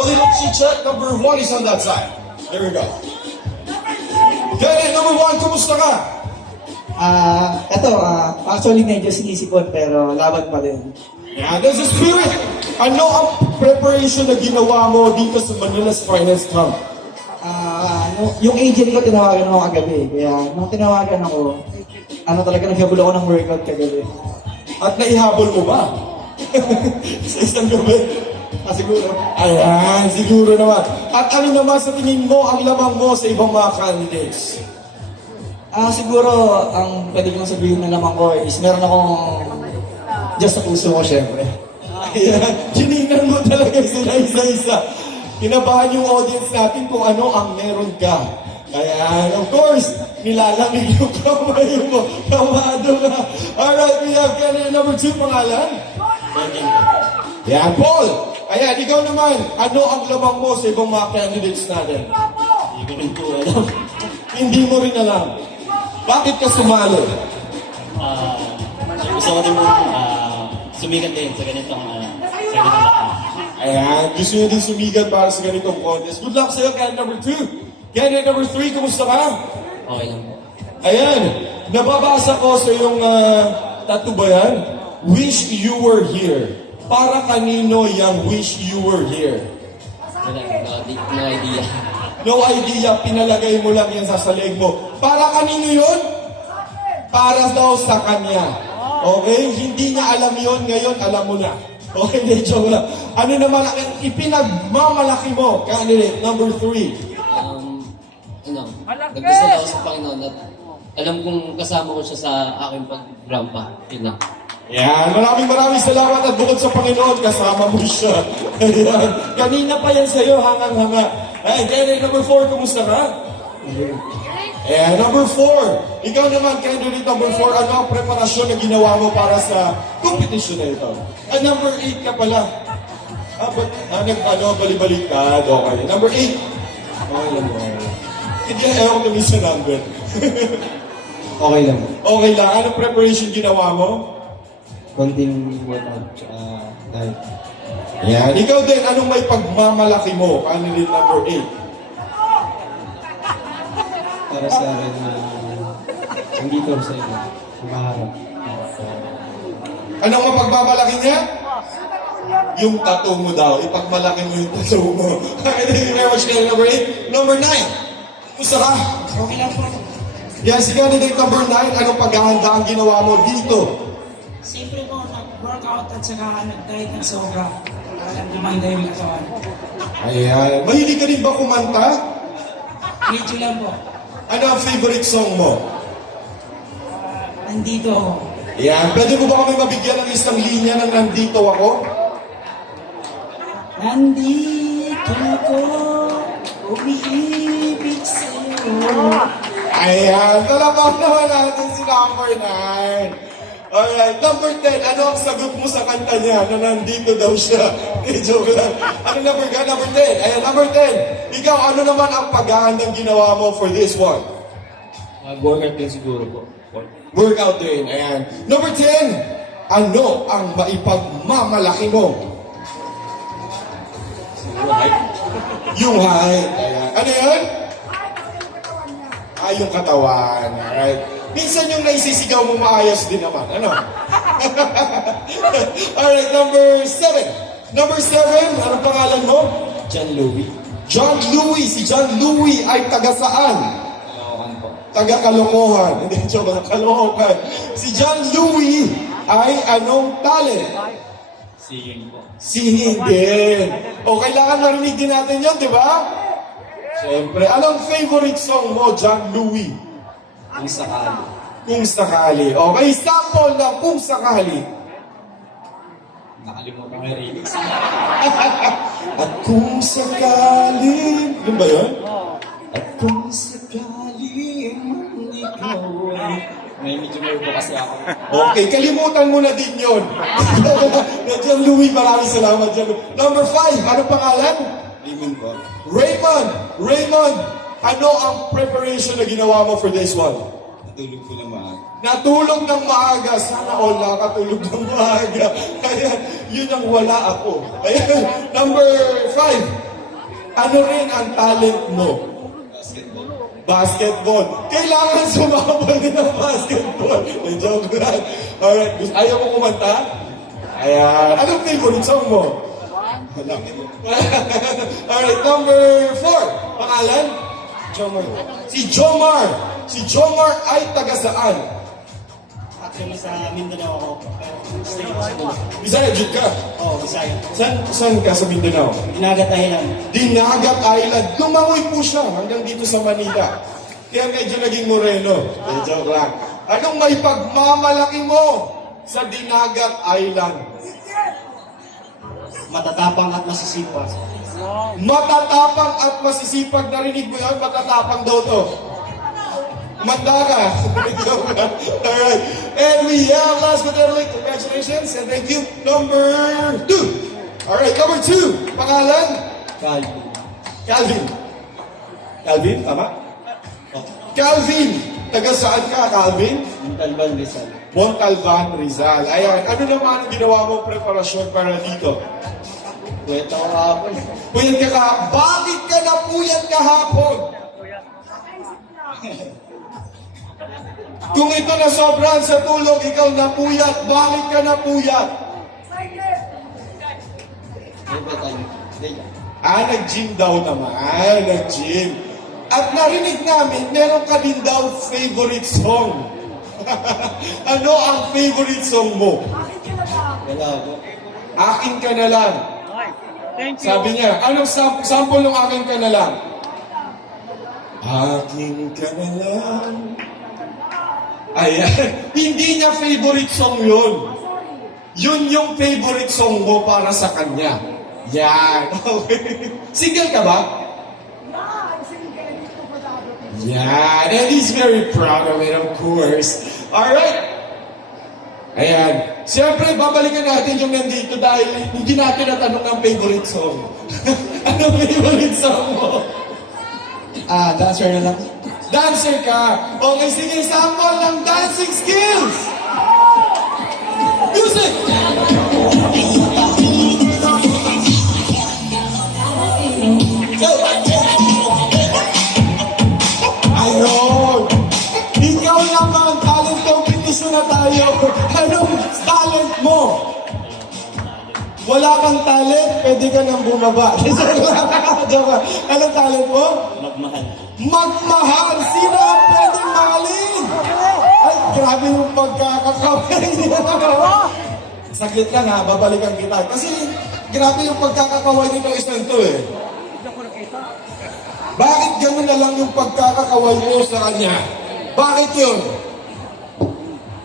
believe she check. Number 1 is on that side. There we go. Okay, number 1, kumusta ka? Actually medyo sinisipon pero laban pa rin. Yeah, there's a spirit. Ano ang preparation na ginawa mo dito sa Manila's Finest Camp? Yung agent ko tinawagan ako kagabi. Kaya nung tinawagan ako, talaga naghabol ako ng workout kagabi. At naihabol mo ba? Sa isang gabi? Siguro. Ayan, siguro naman. At ano naman sa tingin mo ang lamang mo sa ibang mga candidates? Siguro ang pwede kong sabihin na naman ko is meron akong Diyos sa puso ko syempre. Ayan, tinignan mo talaga sila isa-isa. Kinabahan yung audience natin kung ano ang meron ka. Ayan, of course, nilalamig yung kamay mo. Kamado ka. Alright, we have candidate number 2, pangalan? Yan, Paul. Ayan, ikaw naman, ano ang lamang mo sa ibang mga candidates natin? Hindi ko rin po alam. Hindi mo rin alam. Bakit ka sumalo? Gusto ko din mo sumikat din sa ganitong lakas. Ayan, gusto nyo din sumigat para sa ganitong contest. Good luck sa'yo, candidate number 2. Candidate number 3, kumusta ka? Okay lang po. Ayan, nababasa ko sa iyong tattoo ba yan? Wish you were here. Para kanino yung wish you were here? Wala, no idea. No idea, pinalagay mo lang yan sa salig mo. Para kanino yun? Para daw sa kanya. Okay? Hindi niya alam yun, ngayon alam mo na. Okay, hindi, joke lang. Ano naman ang ipinagmamalaki mo? Candidate number 3. Nagdasal ako sa Panginoon at alam kong kasama ko siya sa aking pag-grandpa. Yun lang. Yan, maraming salamat at bukod sa Panginoon, kasama mo siya. Ayan. Kanina pa yan sa'yo, hangang-hanga. Ay, candidate number 4, kumusta ka? Ayan, number 4. Ikaw naman, candidate number 4, ano ang preparasyon na ginawa mo para sa competition na ito? At number 8 ka pala. Balibaliktad. Okay. Number 8. Okay lang. Hindi, ayaw ko tumis sa number. Okay lang. Okay lang. Anong preparation ginawa mo? Konting workout. Diet. Yan. Ikaw din, anong may pagmamalaki mo? Candidate number 8. Para sa akin na nandito sa inyo. Maharap. Anong mapagmamalaki niya? Yung tattoo mo daw. Ipagmalaki mo yung tattoo mo. Thank you very much, candidate number 8. Number 9. Kumusta ka? Okay lang po. Yan, si candidate number 9. Anong paghahanda ang ginawa mo dito? Siyempre po, nag-workout at saka nag-diet ng sobra. Para gumanda yung katawan. Ayan. Mahilig ka rin ba kumanta? Medyo lang po. Ano ang favorite song mo? Nandito ako. Yan. Pwede mo ba kami mabigyan ng isang linya ng nandito ako? Nandito ako, umiibig sa'yo. Ayan. Talagang naman natin si number 9. Alright, number 10, ano ang sagot mo sa kanta niya na nandito daw siya? Joke lang. Ano number ka? Number 10. Ayan, number 10. Ikaw, ano naman ang paghahandang ginawa mo for this one? Workout din siguro po. Workout din. Ayan. Number 10, ano ang maipagmamalaki mo? Siguro height. Yung height. Ayan. Ano yan? Yung katawan. Alright. Minsan yung naisisigaw mo maayos din naman. Ano? Alright, number 7. Number 7, anong pangalan mo? John Louie. John Louie. Si John Louie ay taga saan? Kalokan po. Taga Kalokohan. Hindi, joke lang, Kalokohan. Si John Louie ay anong talent? Singing po. Singing din. O, kailangan marinig din natin yun, di ba? Siyempre. Anong favorite song mo, John Louie? Kung sakali. Kung sakali. Okay, sample ng kung sakali. Nakalimutan ko yung lyrics. At kung sakali... Yun ba yun? At kung sakali man ikaw ay... May medyo nervo kasi ako. Okay, kalimutan mo na din yun. John Louie, maraming salamat, John Louie. Number 5, ano pangalan? Raymond po. Raymond, ano ang preparation na ginawa mo for this one? Natulog ko na maaga. Natulog ng maaga. Sana all nakatulog ng maaga. Kaya, yun ang wala ako. Ayan. Number 5. Ano rin ang talent mo? Basketball. Kailangan sumabal din ng basketball. Joke lang. Alright, ayaw mo kumanta? Ayan. Anong favorite song mo? Alright, number 4. Pangalan? Jomar. Si Jomar. Si Jomar ay taga saan? Actually sa Mindanao ako. Pero stay ko sa Mindanao. Bisaya, Jud ka. Oo, Bisaya. Saan ka sa Mindanao? Dinagat Island. Dinagat Island. Lumangoy po siya hanggang dito sa Manila. Kaya medyo naging moreno. Joke lang. Anong may pagmamalaki mo sa Dinagat Island? Matatapang at masisipag. Matatapang at masisipag. Narinig mo yun? Matatapang daw to. Manda ka. Joke lang. Alright. And we have last but not least, congratulations and thank you. Number 2. Alright, number 2. Pangalan? Calvin. Calvin. Calvin, tama? Calvin. Taga saan ka, Calvin? Montalban, Rizal. Montalban, Rizal. Ayan. Ano naman ang ginawa mong preparasyon para dito? Kwenta ko kahapon. Puyat ka ka. Bakit ka napuyat kahapon? Kung ito na sobrang sa tulog, ikaw napuyat. Bakit ka napuyat? Ano ba tayo? Nag-gym daw naman. Nag-gym. At narinig namin, meron ka din daw favorite song. Ano ang favorite song mo? Wala ako. Akin ka na lang. Sabi niya, anong sample ng akin ka na lang? Akin ka na lang. Ayan. Hindi niya favorite song yun. Yun yung favorite song mo para sa kanya. Yan. Okay. Single ka ba? Yan. And he's very proud of it, of course. Alright. Ayan. Siyempre, babalikan natin yung nandito dahil hindi natin natanong ang favorite song. Ano favorite song mo? Dancer na lang. Dancer ka. Okay, sige, sample ng dancing skills. Music! Ayun! Ikaw naman, talent competition na tayo. Anong talent mo? Wala kang talent, pwede ka nang bumaba. Joke lang. Anong talent mo? Magmahal. Magmahal! Sino ang pwedeng mahalin? Ay, grabe yung pagkakakaway niya. Saglit lang ha, babalikan kita. Kasi grabe yung pagkakakaway nito isang to eh. Bakit gano'n na lang yung pagkakakaway mo sa kanya? Bakit yun?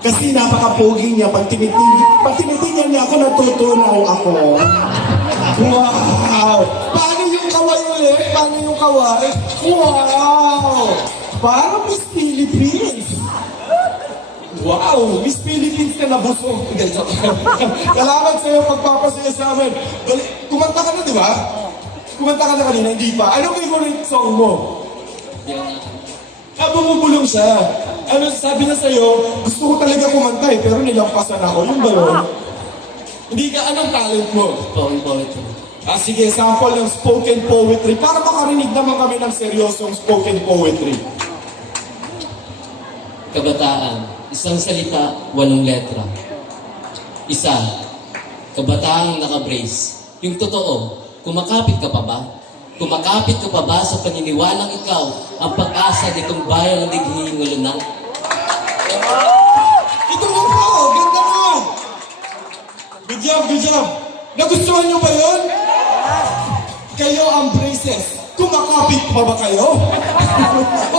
Kasi napaka-pogi niya. Pag tinitingnan niya ako, natutunaw ako. Wow! Paano yung kaway ulit? Paano yung kaway? Wow! Parang Miss Philippines! Wow! Miss Philippines ka na busog. Salamat sa'yo pagpapasaya sa amin. Kumanta ka na, di ba? Kumanta ka na kanina, hindi pa. Anong favorite song mo? Bumubulong siya. Ano sabi niya sa'yo, gusto ko talaga kumanta eh, pero nilampasan ako. Yung ba yun? Hindi ka, anong talent mo? Spoken poetry. Sige, sample ng spoken poetry para makarinig naman kami ng seryosong spoken poetry. Kabataan, isang salita, 8 letra. Isa, kabataang naka-brace. Yung totoo, kumakapit ka pa ba? Kumakapit ka pa ba sa paniniwalang ikaw ang pag-asa nitong bayan ng dighingalo na? Ito mo po! Ganda mo! Good job, good job! Nagustuhan niyo ba yun? Kayo ang braces. Kumakapit pa ba kayo? O